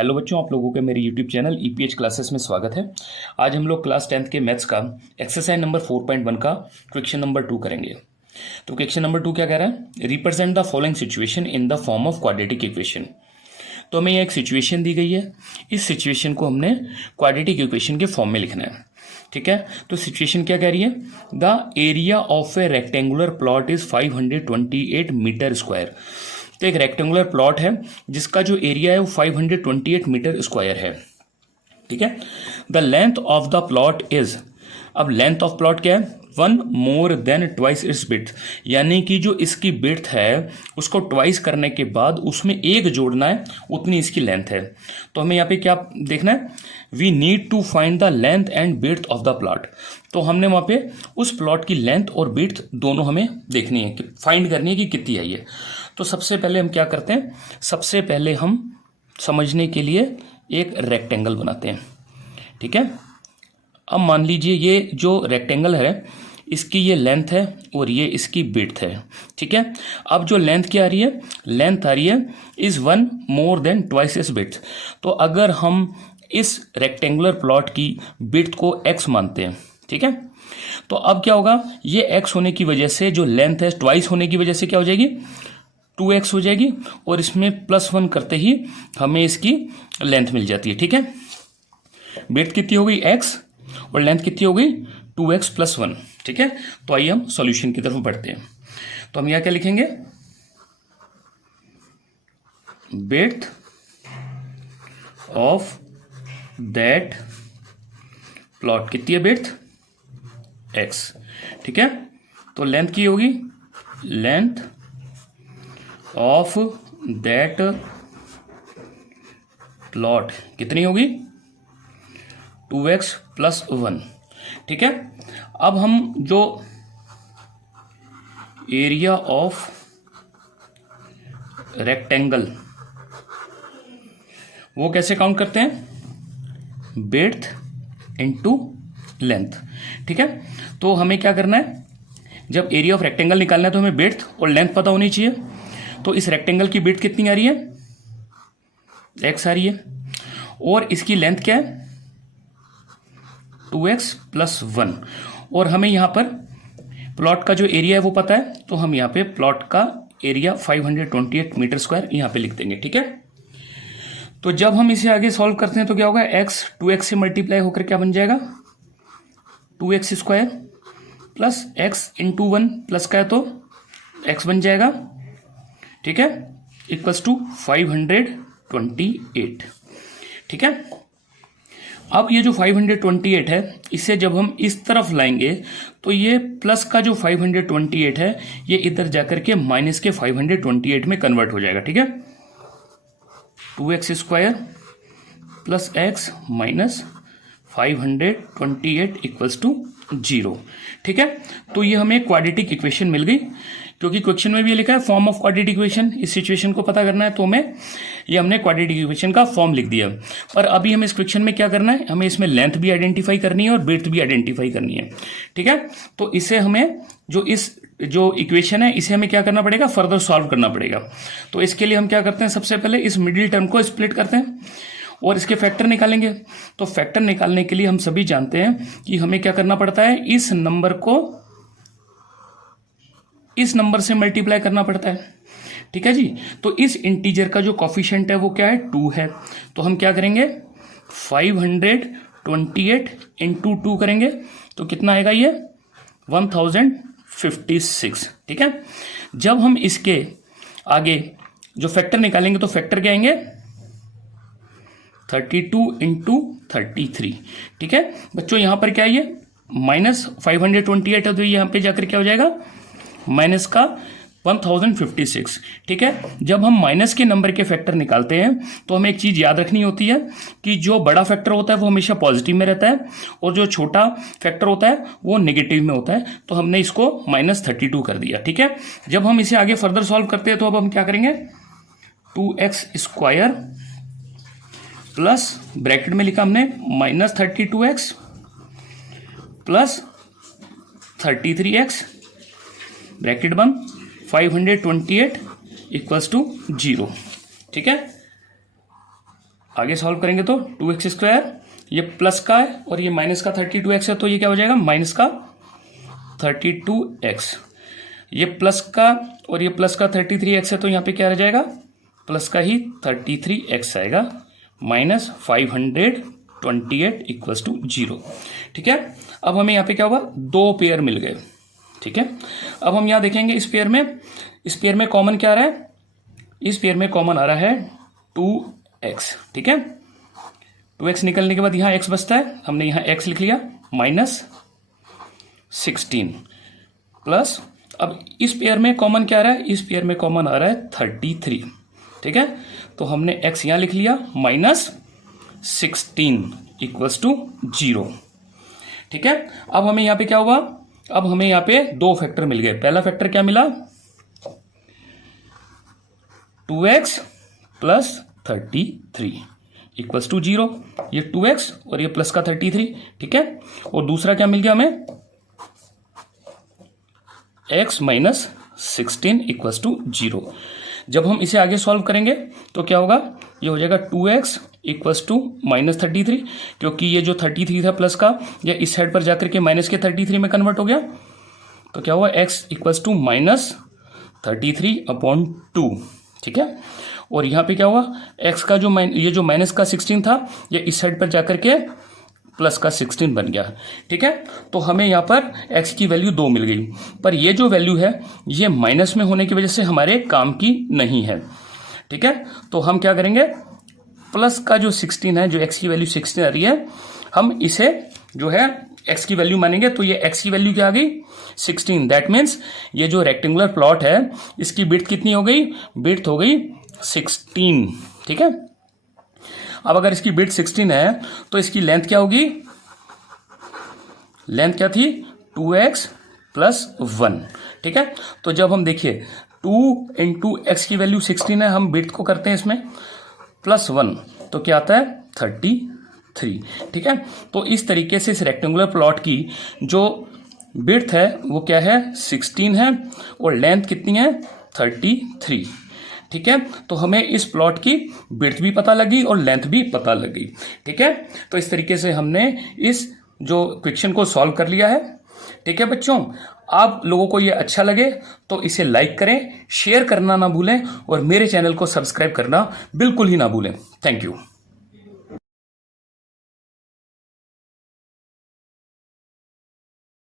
Hello बच्चों, आप लोगों के मेरे यूट्यूब चैनल ईपीएच क्लासेस में स्वागत है। आज हम लोग क्लास 10th के मैथ्स का एक्सरसाइज नंबर 4.1 का क्वेश्चन नंबर 2 करेंगे। तो क्वेश्चन नंबर 2 क्या कह रहा है? Represent the following situation in the form of quadratic equation. तो हमें यह एक सिचुएशन दी गई है, इस सिचुएशन को हमने क्वाड्रेटिक इक्वेशन के फॉर्म में लिखना है। ठीक है, तो सिचुएशन क्या कह रही है? The area of a rectangular plot is 528 metre square. तो एक रेक्टेंगुलर प्लॉट है जिसका जो एरिया है वो 528 मीटर स्क्वायर है। ठीक है, the length of the plot is, अब लेंथ ऑफ प्लॉट क्या है? 1 more than twice its width, यानी कि जो इसकी विड्थ है उसको ट्वाइस करने के बाद उसमें एक जोड़ना है, उतनी इसकी लेंथ है। तो हमें यहाँ पे क्या देखना है? We need to find the length and width of the plot. तो हमने वहाँ पे उस प्लॉट की लेंथ और विड्थ दोनों हमें देखनी है, फाइंड करनी है कि कितनी है ये। तो सबसे पहले हम क्या करते हैं? सबसे पहले हम समझने के लिए एक रेक्टेंगल बनाते हैं। ठीक है, अब मान लीजिए ये जो रेक्टेंगल है इसकी ये लेंथ है और ये इसकी विड्थ है। ठीक है, अब जो लेंथ क्या आ रही है? लेंथ आ रही है इज 1 मोर देन ट्वाइस इस विड्थ। तो अगर हम इस रेक्टेंगुलर प्लॉट की विड्थ को x मानते हैं, ठीक है, तो अब क्या होगा? ये x होने की वजह से जो लेंथ है ट्वाइस होने की वजह से क्या हो जाएगी? 2x हो जाएगी, और इसमें +1 करते ही हमें इसकी लेंथ मिल जाती है। ठीक है, विड्थ कितनी हो गई? x, और लेंथ कितनी हो गई? 2x + 1। ठीक है, तो आइए हम सॉल्यूशन की तरफ बढ़ते हैं। तो हम यहाँ क्या लिखेंगे? विड्थ ऑफ दैट प्लॉट कितनी है? Width x। ठीक है, तो लेंथ की होगी? लेंथ ऑफ दैट प्लॉट कितनी होगी? 2x + 1। ठीक है, अब हम जो एरिया ऑफ रेक्टेंगल वो कैसे काउंट करते हैं? Width into length. ठीक है, तो हमें क्या करना है? जब एरिया ऑफ रेक्टेंगल निकालना है तो हमें विड्थ और लेंथ पता होनी चाहिए। तो इस रेक्टेंगल की विड्थ कितनी आ रही है? x आ रही है, और इसकी लेंथ क्या है? 2x + 1। और हमें यहां पर प्लॉट का जो एरिया है वो पता है, तो हम यहां पे प्लॉट का एरिया 528 मीटर स्क्वायर यहां पे लिख देंगे। ठीक है, तो जब हम इसे आगे सॉल्व करते हैं तो क्या होगा? x 2x से मल्टीप्लाई होकर क्या बन जाएगा? 2x square plus x into 1 plus का है तो x बन जाएगा। ठीक है, इक्वल्स टू 528। ठीक है, अब ये जो 528 है इसे जब हम इस तरफ लाएंगे तो ये प्लस का जो 528 है ये इधर जाकर के माइनस के 528 में कन्वर्ट हो जाएगा। ठीक है, 2x square plus x minus 528 equals to 0। ठीक है, तो ये हमें क्वाड्रेटिक इक्वेशन मिल गई, क्योंकि क्वेश्चन में भी लिखा है फॉर्म ऑफ क्वाड्रेटिक इक्वेशन। इस सिचुएशन को पता करना है तो हमें ये हमने क्वाड्रेटिक इक्वेशन का फॉर्म लिख दिया। पर अभी हमें इस क्वेश्चन में क्या करना है? हमें इसमें लेंथ भी आइडेंटिफाई करनी है और विड्थ भी आइडेंटिफाई करनी है। ठीक है, तो इसे हमें जो इक्वेशन है इसे हमें क्या करना पड़ेगा? फर्दर सॉल्व करना पड़ेगा। तो इसके लिए हम क्या करते हैं? सबसे पहले इस मिडिल टर्म को स्प्लिट करते हैं और इसके फैक्टर निकालेंगे। तो फैक्टर निकालने के लिए हम सभी जानते हैं कि हमें क्या करना पड़ता है? इस नंबर को इस नंबर से मल्टीप्लाई करना पड़ता है। ठीक है जी, तो इस इंटीजर का जो कॉफिशिएंट है वो क्या है? 2 है। तो हम क्या करेंगे? 528 इंटू 2 करेंगे तो कितना आएगा? ये 1056। ठीक है, जब हम इसके आगे जो फैक्टर निकालेंगे तो फैक्टर क्या आएंगे? 32 इंटू 33। ठीक है बच्चों, यहां पर क्या है? ये माइनस 528 है, तो यहां पे जाकर क्या हो जाएगा? माइनस का 1056। ठीक है, जब हम माइनस के नंबर के फैक्टर निकालते हैं तो हमें एक चीज याद रखनी होती है कि जो बड़ा फैक्टर होता है वो हमेशा पॉजिटिव में रहता है और जो छोटा फैक्टर होता है वो नेगेटिव में होता है। तो हमने इसको -32 कर दिया। ठीक है, जब हम इसे आगे फर्दर सॉल्व करते हैं तो अब हम क्या करेंगे? 2x स्क्वायर प्लस ब्रैकेट में लिखा हमने -32x प्लस 33x ब्रैकेट बंद 528 इक्वल्स टू 0। ठीक है, आगे सॉल्व करेंगे तो 2x², ये प्लस का है और ये माइनस का 32x है, तो ये क्या हो जाएगा माइनस का 32x। ये प्लस का और ये प्लस का 33x है, तो यहाँ पे क्या रह जाएगा प्लस का ही 33x आएगा, माइनस 528 इक्वल्स टू 0। ठीक है, अब हमें यहाँ पे क्या होगा, दो पेयर मिल गए। ठीक है, अब हम यहाँ देखेंगे इस पेयर में कॉमन क्या आ रहा है, इस पेयर में कॉमन आ रहा है 2x। ठीक है, 2x निकलने के बाद यहाँ x बचता है, हमने यहाँ x लिख लिया, माइनस 16 प्लस, अब इस पेयर में कॉमन क्या आ रहा है, इस पेयर में कॉमन आ रहा है 33। ठीक है, तो हमने x यहाँ लिख लिया, माइनस 16 इक्वल्स टू 0। ठीक है, अब हमें यहाँ पे क्या हुआ, अब हमें यहाँ पे दो फैक्टर मिल गए। पहला फैक्टर क्या मिला, 2x प्लस 33 इक्वल्स टू 0, ये 2x और ये प्लस का 33। ठीक है, और दूसरा क्या मिल गया हमें, x माइनस 16 इक्वल्स टू 0। जब हम इसे आगे सॉल्व करेंगे तो क्या होगा, ये हो जाएगा 2x इक्वल्स टू माइनस 33, क्योंकि ये जो 33 था प्लस का, ये इस साइड पर जाकर के माइनस के 33 में कन्वर्ट हो गया, तो क्या हुआ x इक्वल्स टू माइनस 33/2। ठीक है, और यहाँ पे क्या हुआ, x का जो ये जो माइनस का 16 था, ये इस साइड पर जाकर के प्लस का 16 बन गया। ठीक है, तो हमें यहाँ पर x की वैल्यू 2 मिल गई, पर ये जो वैल्यू है ये माइनस में होने की वजह से हमारे काम की नहीं है। ठीक है, तो हम क्या करेंगे, प्लस का जो 16 है, जो x की वैल्यू 16 आ रही है, हम इसे जो है x की वैल्यू मानेंगे, तो ये x की वैल्यू क्या आ गई 16। दैट मीन्स ये जो रेक्टेंगुलर प्लॉट है इसकी विड्थ कितनी हो गई, विड्थ हो गई 16। ठीक है, अब अगर इसकी विड्थ 16 है तो इसकी लेंथ क्या होगी, लेंथ क्या थी 2x प्लस 1। ठीक है, तो जब हम देखिए 2 इंटू एक्स की वैल्यू 16 है, हम विड्थ को करते हैं इसमें प्लस 1, तो क्या आता है 33। ठीक है, तो इस तरीके से इस रेक्टेंगुलर प्लॉट की जो विड्थ है वो क्या है 16 है, और लेंथ कितनी है 33। ठीक है, तो हमें इस प्लॉट की विड्थ भी पता लगी और लेंथ भी पता लगी। ठीक है, तो इस तरीके से हमने इस जो क्वेश्चन को सॉल्व कर लिया है। ठीक है बच्चों, आप लोगों को ये अच्छा लगे तो इसे लाइक करें, शेयर करना ना भूलें और मेरे चैनल को सब्सक्राइब करना बिल्कुल ही ना भूलें। Thank you.